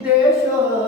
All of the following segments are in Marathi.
deixa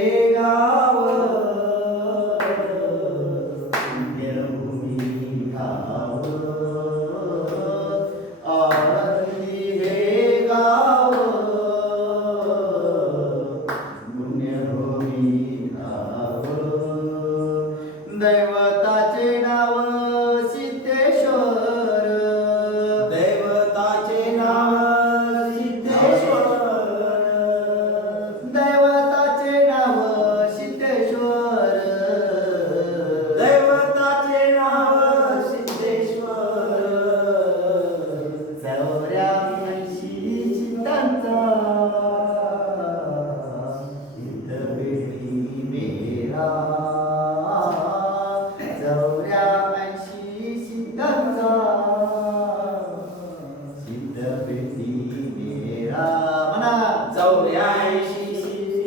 問題は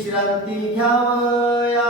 विश्रांती घ्यावया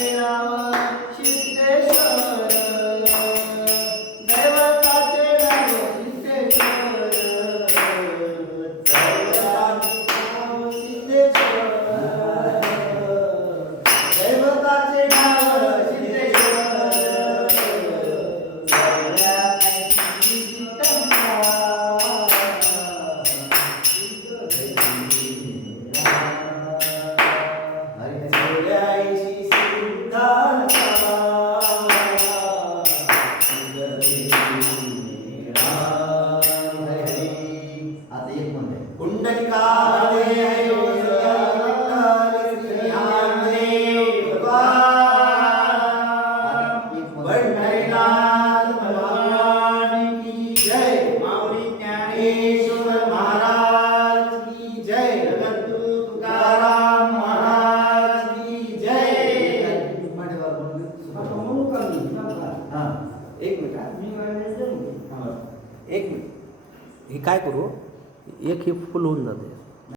Tchau. हजार बंद हां एक मिनिट। मी एक मिनिट। हे काय करू? एक हे फुल होऊन जाते.